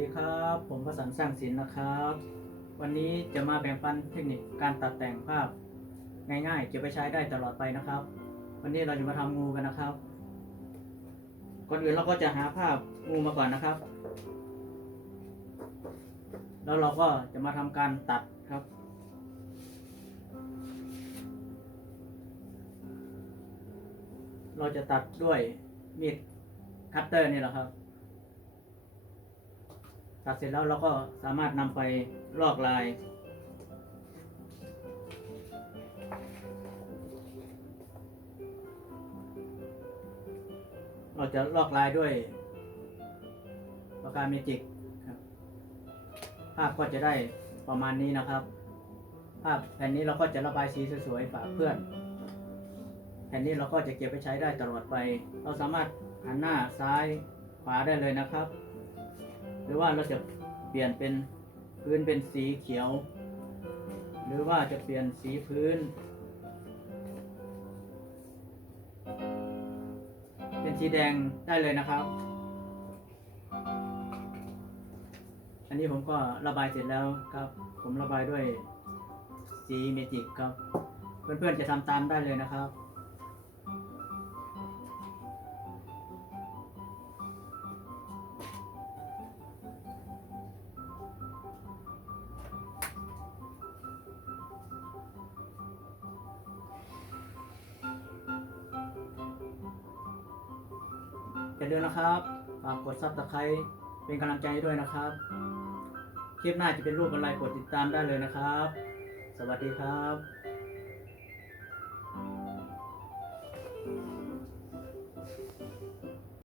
ดีครับ ผมประสันสร้างศิลป์นะครับ วันนี้จะมาแบ่งปันเทคนิคการตัดแต่งภาพ ง่ายๆ จะไปใช้ได้ตลอดไปนะครับ วันนี้เราจะมาทำงูกันนะครับ ก่อนอื่นเราก็จะหาภาพงูมาก่อนนะครับ แล้วเราก็จะมาทำการตัดครับเราจะตัดด้วยมีดคัตเตอร์นี่แหละครับ ตัดเสร็จแล้วเราก็สามารถนำไปลอกลาย เราจะลอกลายด้วยปากกาเมจิกครับ ภาพก็จะได้ประมาณนี้นะครับ ภาพแผ่นนี้เราก็จะระบายสีสวยๆฝากเพื่อน แผ่นนี้เราก็จะเก็บไปใช้ได้ตลอดไป เราสามารถหันหน้าซ้ายขวาได้เลยนะครับ รือว่าเราจะเปลี่ยนเป็นพื้นเป็นสีเขียว หรือว่าจะเปลี่ยนสีพื้น เป็นสีแดงได้เลยนะครับ อันนี้ผมก็ระบายเสร็จแล้วครับ ผมระบายด้วยสีเมจิกครับ เพื่อนๆจะทำตามได้เลยนะครับ ด้วยนะครับฝากกดซับสไครต์เป็นกำลังใจด้วยนะครับ คลิปหน้าจะเป็นรูปอะไรกดติดตามได้เลยนะครับ สวัสดีครับ